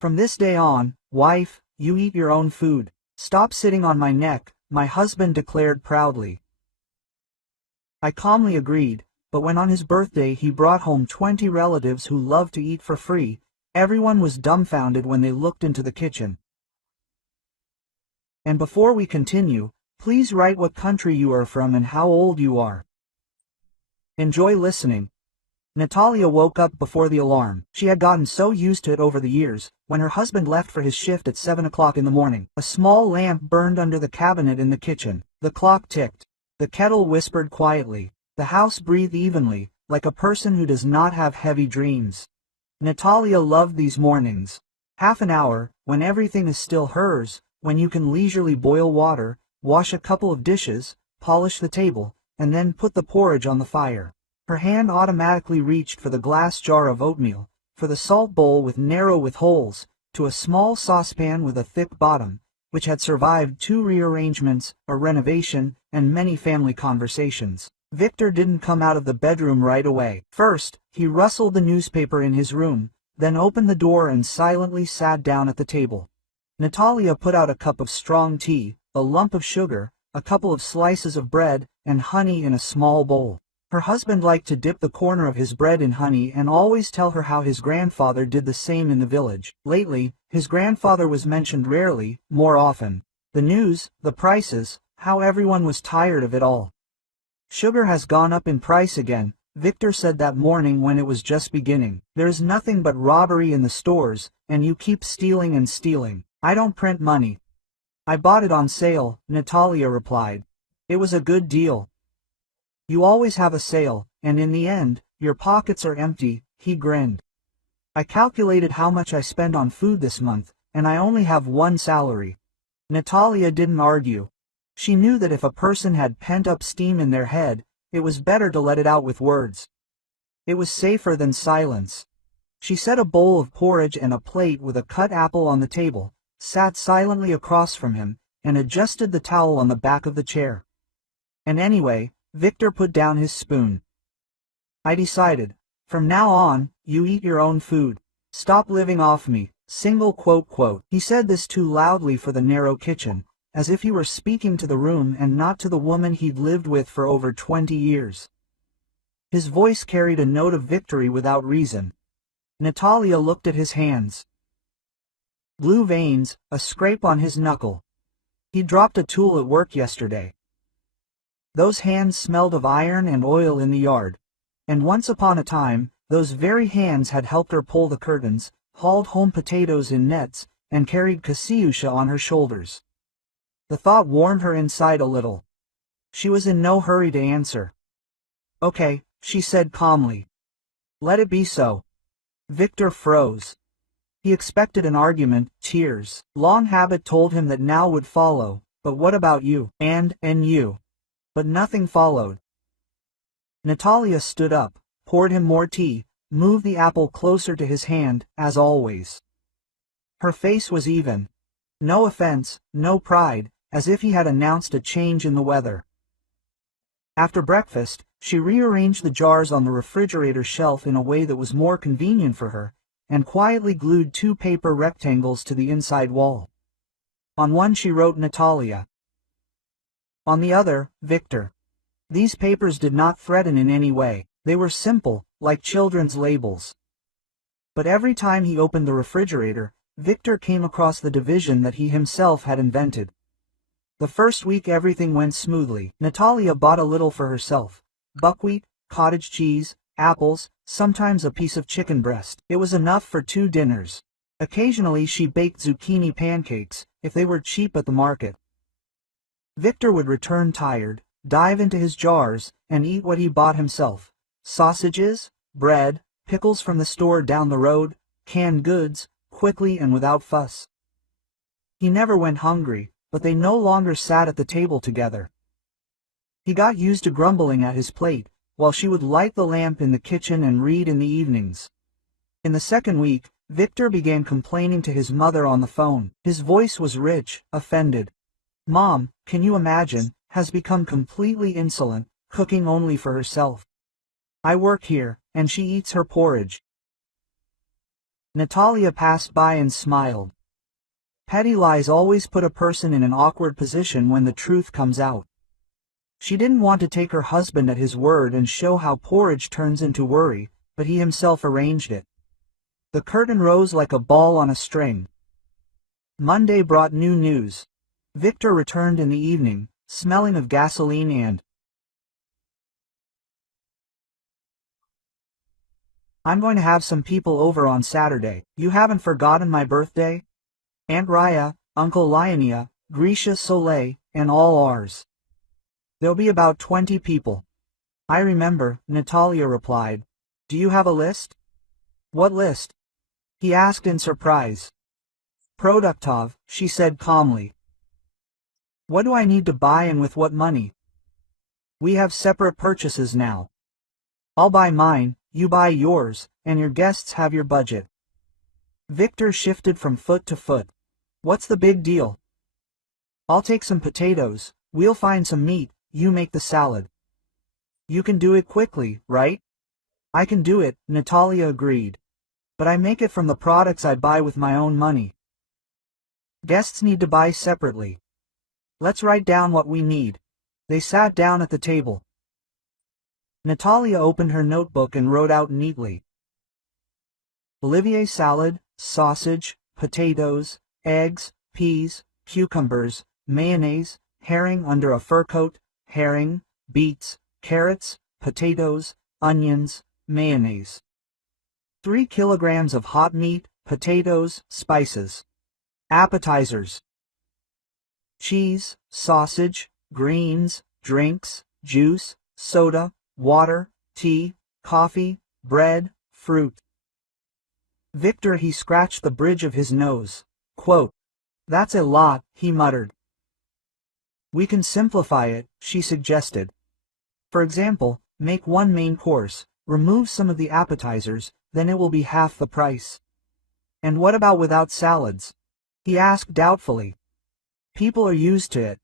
From this day on, wife, you eat your own food. Stop sitting on my neck, my husband declared proudly. I calmly agreed, but when on his birthday he brought home 20 relatives who loved to eat for free, everyone was dumbfounded when they looked into the kitchen. And before we continue, please write what country you are from and how old you are. Enjoy listening. Natalia woke up before the alarm. She had gotten so used to it over the years. When her husband left for his shift at 7 o'clock in the morning, a small lamp burned under the cabinet in the kitchen. The clock ticked. The kettle whispered quietly. The house breathed evenly, like a person who does not have heavy dreams. Natalia loved these mornings. Half an hour, when everything is still hers, when you can leisurely boil water, wash a couple of dishes, polish the table, and then put the porridge on the fire. Her hand automatically reached for the glass jar of oatmeal, for the salt bowl with holes, to a small saucepan with a thick bottom, which had survived 2 rearrangements, a renovation, and many family conversations. Victor didn't come out of the bedroom right away. First, he rustled the newspaper in his room, then opened the door and silently sat down at the table. Natalia put out a cup of strong tea, a lump of sugar, a couple of slices of bread, and honey in a small bowl. Her husband liked to dip the corner of his bread in honey and always tell her how his grandfather did the same in the village. Lately, his grandfather was mentioned rarely, more often. The news, the prices, how everyone was tired of it all. Sugar has gone up in price again, Victor said that morning when it was just beginning. There's nothing but robbery in the stores, and you keep stealing and stealing. I don't print money. I bought it on sale, Natalia replied. It was a good deal. You always have a sale, and in the end, your pockets are empty, he grinned. I calculated how much I spend on food this month, and I only have one salary. Natalia didn't argue. She knew that if a person had pent-up steam in their head, it was better to let it out with words. It was safer than silence. She set a bowl of porridge and a plate with a cut apple on the table, sat silently across from him, and adjusted the towel on the back of the chair. And anyway, Victor put down his spoon. I decided, from now on, you eat your own food. Stop living off me, single quote. He said this too loudly for the narrow kitchen, as if he were speaking to the room and not to the woman he'd lived with for over 20 years. His voice carried a note of victory without reason. Natalia looked at his hands. Blue veins, a scrape on his knuckle. He dropped a tool at work yesterday. Those hands smelled of iron and oil in the yard. And once upon a time, those very hands had helped her pull the curtains, hauled home potatoes in nets, and carried Kasyusha on her shoulders. The thought warmed her inside a little. She was in no hurry to answer. Okay, she said calmly. Let it be so. Victor froze. He expected an argument, tears. Long habit told him that now would follow, but what about you? And you? But nothing followed. Natalia stood up, poured him more tea, moved the apple closer to his hand, as always. Her face was even. No offense, no pride, as if he had announced a change in the weather. After breakfast, she rearranged the jars on the refrigerator shelf in a way that was more convenient for her, and quietly glued 2 paper rectangles to the inside wall. On one she wrote Natalia. On the other, Victor. These papers did not threaten in any way. They were simple, like children's labels. But every time he opened the refrigerator, Victor came across the division that he himself had invented. The first week everything went smoothly. Natalia bought a little for herself. Buckwheat, cottage cheese, apples, sometimes a piece of chicken breast. It was enough for 2 dinners. Occasionally she baked zucchini pancakes, if they were cheap at the market. Victor would return tired, dive into his jars, and eat what he bought himself. Sausages, bread, pickles from the store down the road, canned goods, quickly and without fuss. He never went hungry, but they no longer sat at the table together. He got used to grumbling at his plate, while she would light the lamp in the kitchen and read in the evenings. In the second week, Victor began complaining to his mother on the phone. His voice was rich, offended. Mom, can you imagine, has become completely insolent, cooking only for herself. I work here, and she eats her porridge. Natalia passed by and smiled. Petty lies always put a person in an awkward position when the truth comes out. She didn't want to take her husband at his word and show how porridge turns into worry, but he himself arranged it. The curtain rose like a ball on a string. Monday brought new news. Victor returned in the evening, smelling of gasoline and I'm going to have some people over on Saturday. You haven't forgotten my birthday? Aunt Raya, Uncle Lionia, Grisha Soleil, and all ours. There'll be about 20 people. I remember, Natalia replied. Do you have a list? What list? He asked in surprise. Produktov, she said calmly. What do I need to buy and with what money? We have separate purchases now. I'll buy mine, you buy yours, and your guests have your budget. Victor shifted from foot to foot. What's the big deal? I'll take some potatoes, we'll find some meat, you make the salad. You can do it quickly, right? I can do it, Natalia agreed. But I make it from the products I buy with my own money. Guests need to buy separately. Let's write down what we need. They sat down at the table. Natalia opened her notebook and wrote out neatly. Olivier salad, sausage, potatoes, eggs, peas, cucumbers, mayonnaise, herring under a fur coat, herring, beets, carrots, potatoes, onions, mayonnaise. 3 kilograms of hot meat, potatoes, spices. Appetizers. Cheese, sausage, greens, drinks, juice, soda, water, tea, coffee, bread, fruit. Victor, he scratched the bridge of his nose. Quote, That's a lot, he muttered. We can simplify it, she suggested. For example, make one main course, remove some of the appetizers, then it will be half the price. And what about without salads? He asked doubtfully. People are used to it.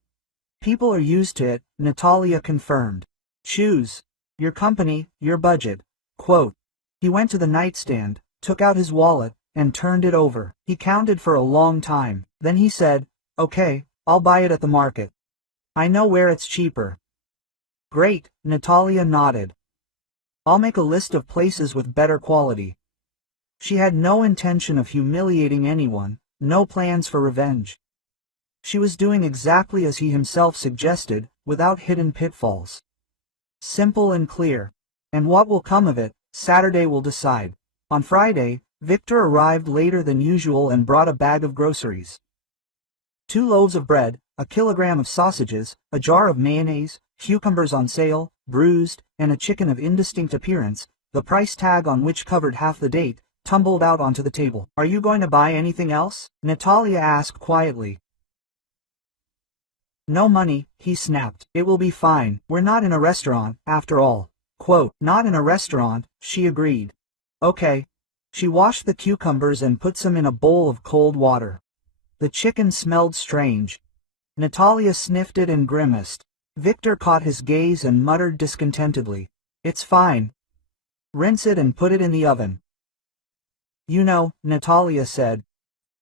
People are used to it, Natalia confirmed. Choose. Your company, your budget. Quote. He went to the nightstand, took out his wallet, and turned it over. He counted for a long time, then he said, Okay, I'll buy it at the market. I know where it's cheaper. Great, Natalia nodded. I'll make a list of places with better quality. She had no intention of humiliating anyone, no plans for revenge. She was doing exactly as he himself suggested, without hidden pitfalls. Simple and clear. And what will come of it, Saturday will decide. On Friday, Victor arrived later than usual and brought a bag of groceries. 2 loaves of bread, a kilogram of sausages, a jar of mayonnaise, cucumbers on sale, bruised, and a chicken of indistinct appearance, the price tag on which covered half the date, tumbled out onto the table. Are you going to buy anything else? Natalia asked quietly. No money, he snapped. It will be fine, we're not in a restaurant, after all. Quote, Not in a restaurant, she agreed. Okay. She washed the cucumbers and put some in a bowl of cold water. The chicken smelled strange. Natalia sniffed it and grimaced. Victor caught his gaze and muttered discontentedly. It's fine. Rinse it and put it in the oven. You know, Natalia said.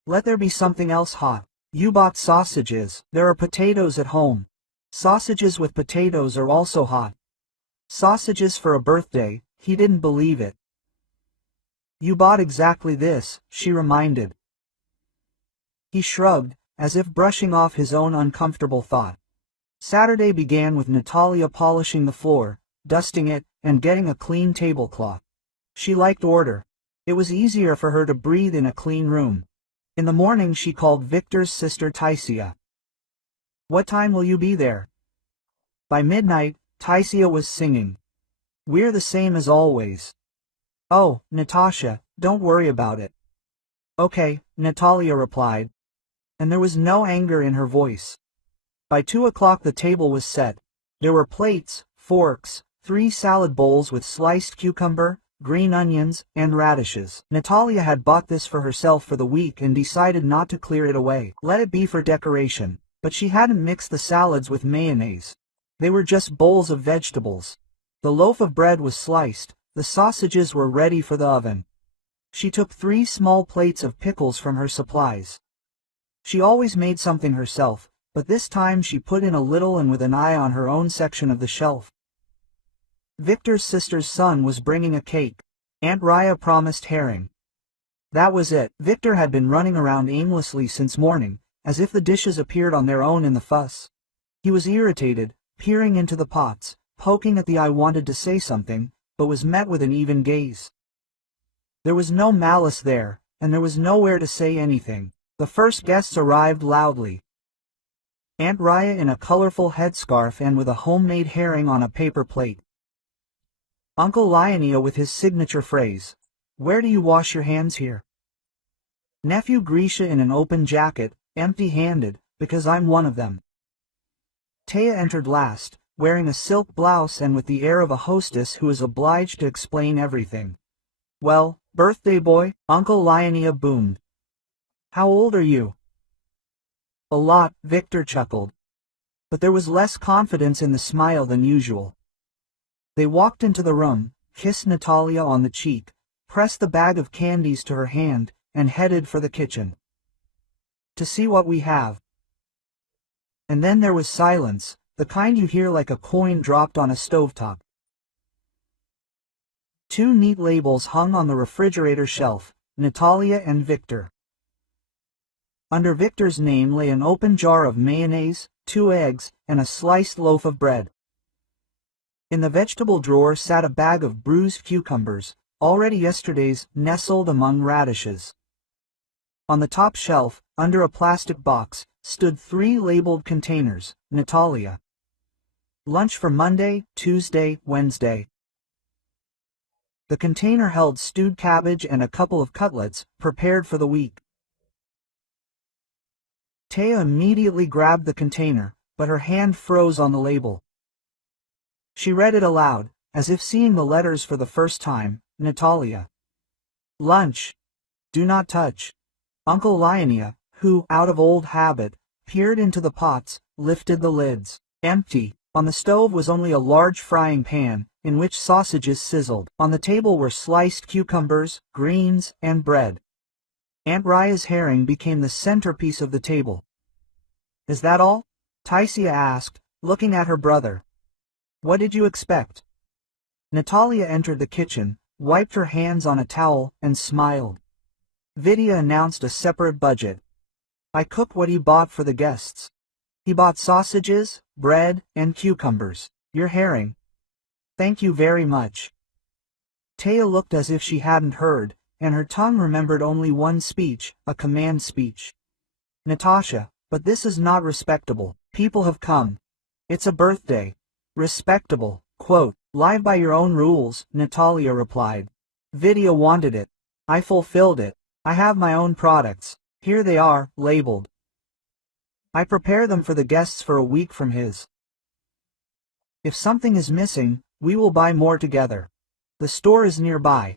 Let there be something else hot. You bought sausages. There are potatoes at home. Sausages with potatoes are also hot. Sausages for a birthday, he didn't believe it. You bought exactly this, she reminded. He shrugged, as if brushing off his own uncomfortable thought. Saturday began with Natalia polishing the floor, dusting it, and getting a clean tablecloth. She liked order. It was easier for her to breathe in a clean room. In the morning she called Victor's sister Taisia. What time will you be there? By midnight, Taisia was singing. We're the same as always. Oh, Natasha, don't worry about it. Okay, Natalia replied. And there was no anger in her voice. By 2 o'clock the table was set. There were plates, forks, 3 salad bowls with sliced cucumber, green onions, and radishes. Natalia had bought this for herself for the week and decided not to clear it away. Let it be for decoration. But she hadn't mixed the salads with mayonnaise. They were just bowls of vegetables. The loaf of bread was sliced. The sausages were ready for the oven. She took 3 small plates of pickles from her supplies. She always made something herself, but this time she put in a little and with an eye on her own section of the shelf. Victor's sister's son was bringing a cake. Aunt Raya promised herring. That was it. Victor had been running around aimlessly since morning, as if the dishes appeared on their own in the fuss. He was irritated, peering into the pots, poking at the eye, wanted to say something, but was met with an even gaze. There was no malice there, and there was nowhere to say anything. The first guests arrived loudly. Aunt Raya in a colorful headscarf and with a homemade herring on a paper plate. Uncle Lionel with his signature phrase, "Where do you wash your hands here?" Nephew Grisha in an open jacket, empty-handed, because I'm one of them. Taya entered last, wearing a silk blouse and with the air of a hostess who is obliged to explain everything. "Well, birthday boy," Uncle Lionel boomed. "How old are you?" "A lot," Victor chuckled. But there was less confidence in the smile than usual. They walked into the room, kissed Natalia on the cheek, pressed the bag of candies to her hand, and headed for the kitchen. "To see what we have." And then there was silence, the kind you hear like a coin dropped on a stovetop. 2 neat labels hung on the refrigerator shelf, Natalia and Victor. Under Victor's name lay an open jar of mayonnaise, 2 eggs, and a sliced loaf of bread. In the vegetable drawer sat a bag of bruised cucumbers, already yesterday's, nestled among radishes. On the top shelf, under a plastic box, stood 3 labeled containers, Natalia. Lunch for Monday, Tuesday, Wednesday. The container held stewed cabbage and a couple of cutlets, prepared for the week. Taya immediately grabbed the container, but her hand froze on the label. She read it aloud, as if seeing the letters for the first time, Natalia. Lunch. Do not touch. Uncle Lionel, who, out of old habit, peered into the pots, lifted the lids. Empty. On the stove was only a large frying pan, in which sausages sizzled. On the table were sliced cucumbers, greens, and bread. Aunt Raya's herring became the centerpiece of the table. Is that all? Taisia asked, looking at her brother. What did you expect? Natalia entered the kitchen, wiped her hands on a towel, and smiled. Vidya announced a separate budget. I cooked what he bought for the guests. He bought sausages, bread, and cucumbers. Your herring. Thank you very much. Taya looked as if she hadn't heard, and her tongue remembered only one speech, a command speech. Natasha, but this is not respectable. People have come. It's a birthday. Respectable, quote, live by your own rules, Natalia replied. Vidya wanted it. I fulfilled it. I have my own products. Here they are, labeled. I prepare them for the guests for a week from his. If something is missing, we will buy more together. The store is nearby.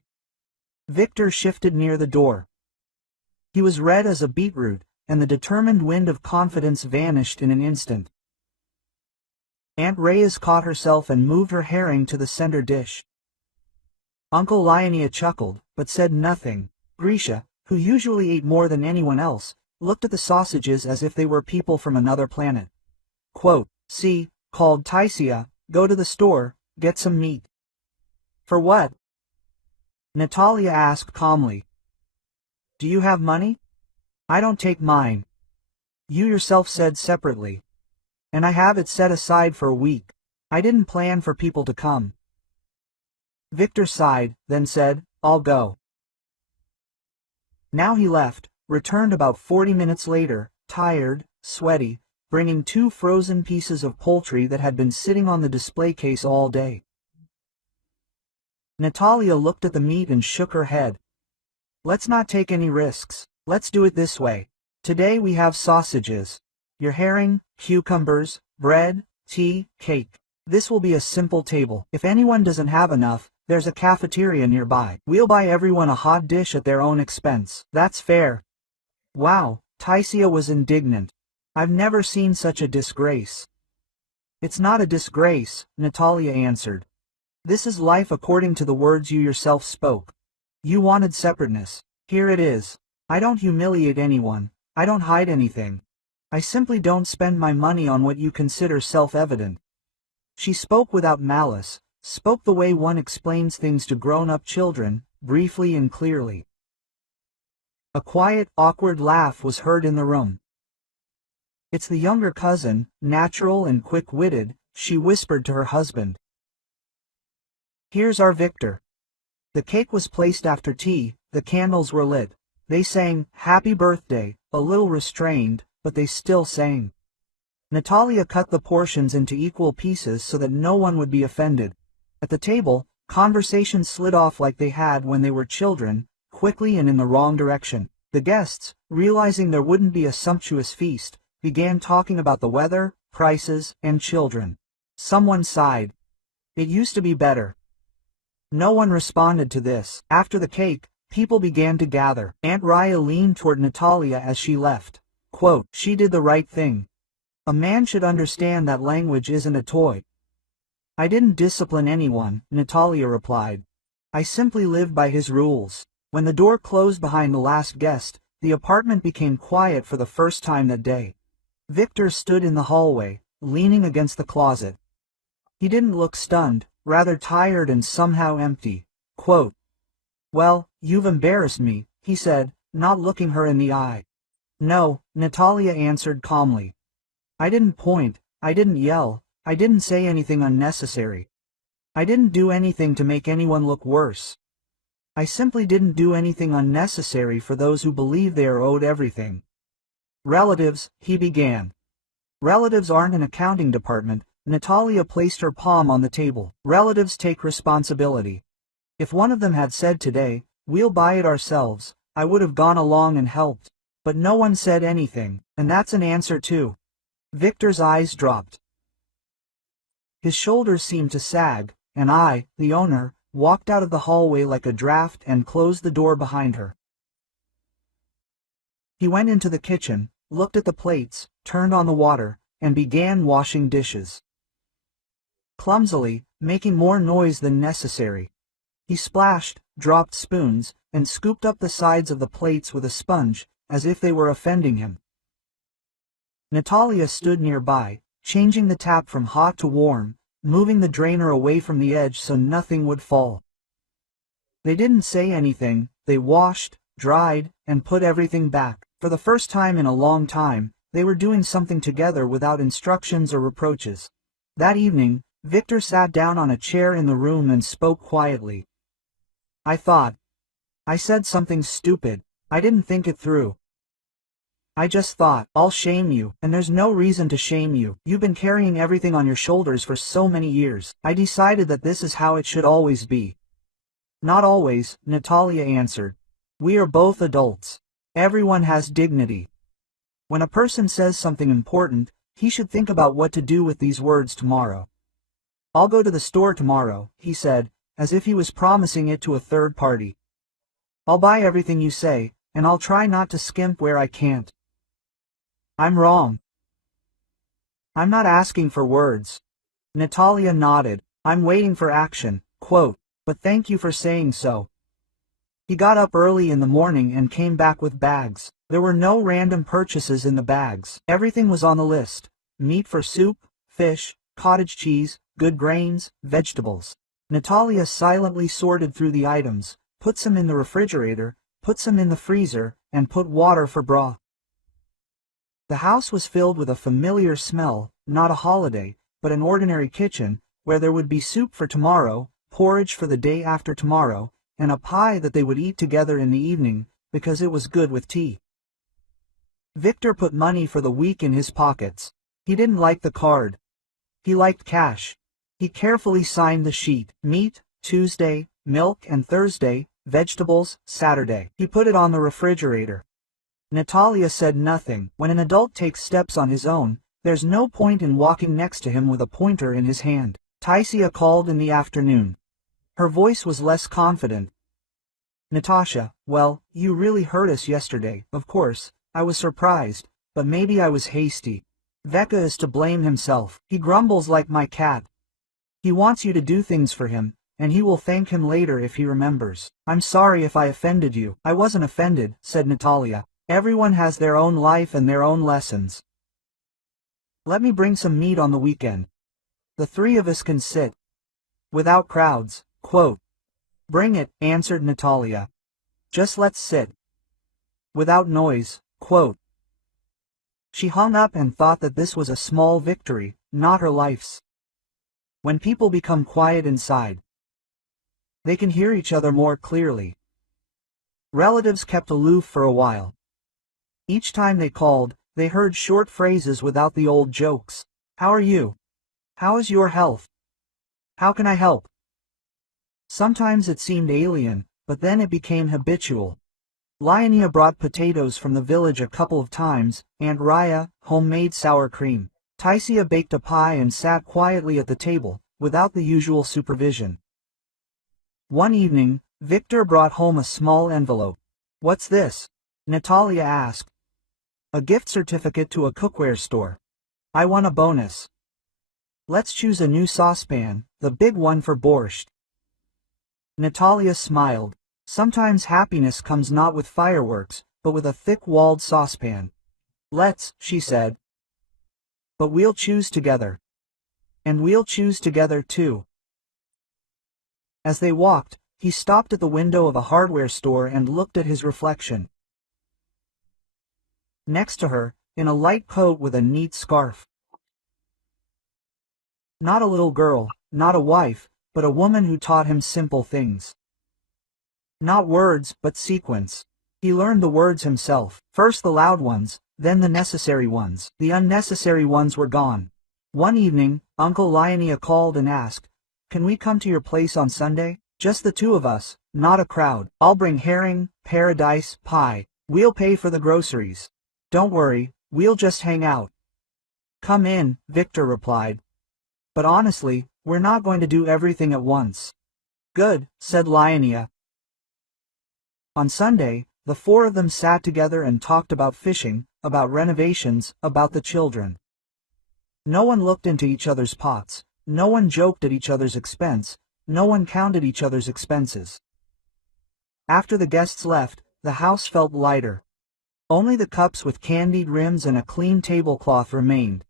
Victor shifted near the door. He was red as a beetroot, and the determined wind of confidence vanished in an instant. Aunt Reyes caught herself and moved her herring to the center dish. Uncle Lionel chuckled, but said nothing. Grisha, who usually ate more than anyone else, looked at the sausages as if they were people from another planet. Quote, see, called Taisia, go to the store, get some meat. For what? Natalia asked calmly. Do you have money? I don't take mine. You yourself said separately. And I have it set aside for a week. I didn't plan for people to come. Victor sighed, then said, I'll go. Now he left, returned about 40 minutes later, tired, sweaty, bringing 2 frozen pieces of poultry that had been sitting on the display case all day. Natalia looked at the meat and shook her head. Let's not take any risks. Let's do it this way. Today we have sausages. Your herring, cucumbers, bread, tea, cake. This will be a simple table. If anyone doesn't have enough, there's a cafeteria nearby. We'll buy everyone a hot dish at their own expense. That's fair. Wow, Taisia was indignant. I've never seen such a disgrace. It's not a disgrace, Natalia answered. This is life according to the words you yourself spoke. You wanted separateness. Here it is. I don't humiliate anyone. I don't hide anything. I simply don't spend my money on what you consider self-evident. She spoke without malice, spoke the way one explains things to grown-up children, briefly and clearly. A quiet, awkward laugh was heard in the room. It's the younger cousin, natural and quick-witted, she whispered to her husband. Here's our Victor. The cake was placed after tea, the candles were lit. They sang, "Happy Birthday," a little restrained, but they still sang. Natalia cut the portions into equal pieces so that no one would be offended. At the table, conversation slid off like they had when they were children, quickly and in the wrong direction. The guests, realizing there wouldn't be a sumptuous feast, began talking about the weather, prices, and children. Someone sighed. It used to be better. No one responded to this. After the cake, people began to gather. Aunt Raya leaned toward Natalia as she left. Quote, "She did the right thing. A man should understand that language isn't a toy." "I didn't discipline anyone," Natalia replied. "I simply lived by his rules." When the door closed behind the last guest, the apartment became quiet for the first time that day. Victor stood in the hallway, leaning against the closet. He didn't look stunned, rather tired and somehow empty. Quote, "Well, you've embarrassed me," he said, not looking her in the eye. "No," Natalia answered calmly. "I didn't point, I didn't yell, I didn't say anything unnecessary. I didn't do anything to make anyone look worse. I simply didn't do anything unnecessary for those who believe they are owed everything." "Relatives," he began. "Relatives aren't an accounting department." Natalia placed her palm on the table. "Relatives take responsibility. If one of them had said today, 'We'll buy it ourselves,' I would have gone along and helped. But no one said anything, and that's an answer too." Victor's eyes dropped. His shoulders seemed to sag, and I, the owner, walked out of the hallway like a draft and closed the door behind her. He went into the kitchen, looked at the plates, turned on the water, and began washing dishes. Clumsily, making more noise than necessary. He splashed, dropped spoons, and scooped up the sides of the plates with a sponge, as if they were offending him. Natalia stood nearby, changing the tap from hot to warm, moving the drainer away from the edge so nothing would fall. They didn't say anything, they washed, dried, and put everything back. For the first time in a long time, they were doing something together without instructions or reproaches. That evening, Victor sat down on a chair in the room and spoke quietly. I said something stupid. I didn't think it through. I just thought, I'll shame you, and there's no reason to shame you. You've been carrying everything on your shoulders for so many years. I decided that this is how it should always be." "Not always," Natalia answered. "We are both adults. Everyone has dignity. When a person says something important, he should think about what to do with these words tomorrow." "I'll go to the store tomorrow," he said, as if he was promising it to a third party. "I'll buy everything you say, and I'll try not to skimp where I can't." "I'm wrong." "I'm not asking for words." Natalia nodded. "I'm waiting for action." Quote, "But thank you for saying so." He got up early in the morning and came back with bags. There were no random purchases in the bags. Everything was on the list. Meat for soup, fish, cottage cheese, good grains, vegetables. Natalia silently sorted through the items, put some in the refrigerator, put some in the freezer, and put water for broth. The house was filled with a familiar smell, not a holiday, but an ordinary kitchen, where there would be soup for tomorrow, porridge for the day after tomorrow, and a pie that they would eat together in the evening, because it was good with tea. Victor put money for the week in his pockets. He didn't like the card. He liked cash. He carefully signed the sheet. Meat, Tuesday, milk and Thursday, vegetables, Saturday. He put it on the refrigerator. Natalia said nothing. When an adult takes steps on his own, there's no point in walking next to him with a pointer in his hand. Taisia called in the afternoon. Her voice was less confident. "Natasha, well, you really hurt us yesterday. Of course, I was surprised, but maybe I was hasty. Veka is to blame himself. He grumbles like my cat. He wants you to do things for him, and he will thank him later if he remembers. I'm sorry if I offended you. I wasn't offended, said Natalia. Everyone has their own life and their own lessons. Let me bring some meat on the weekend. The three of us can sit. Without crowds, quote. Bring it, answered Natalia. Just let's sit. Without noise, quote. She hung up and thought that this was a small victory, not her life's. When people become quiet inside, they can hear each other more clearly. Relatives kept aloof for a while. Each time they called, they heard short phrases without the old jokes. How are you? How is your health? How can I help? Sometimes it seemed alien, but then it became habitual. Lyonia brought potatoes from the village a couple of times, Aunt Raya, homemade sour cream. Taisia baked a pie and sat quietly at the table, without the usual supervision. One evening, Victor brought home a small envelope. What's this? Natalia asked. A gift certificate to a cookware store. I won a bonus. Let's choose a new saucepan, the big one for borscht. Natalia smiled. Sometimes happiness comes not with fireworks, but with a thick-walled saucepan. Let's, she said. But we'll choose together. And we'll choose together too. As they walked, he stopped at the window of a hardware store and looked at his reflection. Next to her, in a light coat with a neat scarf. Not a little girl, not a wife, but a woman who taught him simple things. Not words, but sequence. He learned the words himself, first the loud ones, then the necessary ones. The unnecessary ones were gone. One evening, Uncle Lyonia called and asked, Can we come to your place on Sunday? Just the two of us, not a crowd. I'll bring herring, paradise, pie. We'll pay for the groceries. Don't worry, we'll just hang out. Come in, Victor replied. But honestly, we're not going to do everything at once. Good, said Lyonia. On Sunday, the four of them sat together and talked about fishing, about renovations, about the children. No one looked into each other's pots, no one joked at each other's expense, no one counted each other's expenses. After the guests left, the house felt lighter. Only the cups with candied rims and a clean tablecloth remained.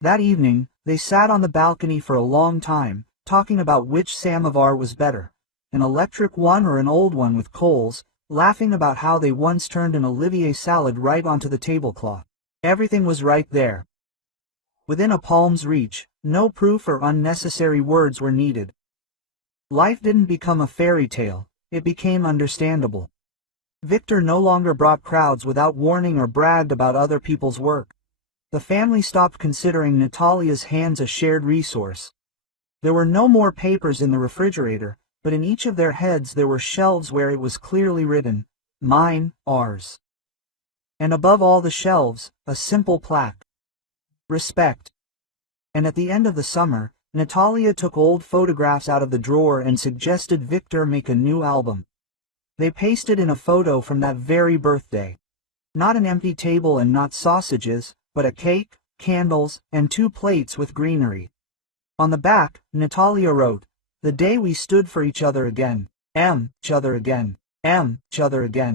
That evening, they sat on the balcony for a long time, talking about which samovar was better, an electric one or an old one with coals, laughing about how they once turned an Olivier salad right onto the tablecloth. Everything was right there. Within a palm's reach, no proof or unnecessary words were needed. Life didn't become a fairy tale, it became understandable. Victor no longer brought crowds without warning or bragged about other people's work. The family stopped considering Natalia's hands a shared resource. There were no more papers in the refrigerator, but in each of their heads there were shelves where it was clearly written, mine, ours. And above all the shelves, a simple plaque. Respect. And at the end of the summer, Natalia took old photographs out of the drawer and suggested Victor make a new album. They pasted in a photo from that very birthday. Not an empty table and not sausages, but a cake, candles, and 2 plates with greenery. On the back, Natalia wrote, The day we stood for each other again. Each other again. Each other again.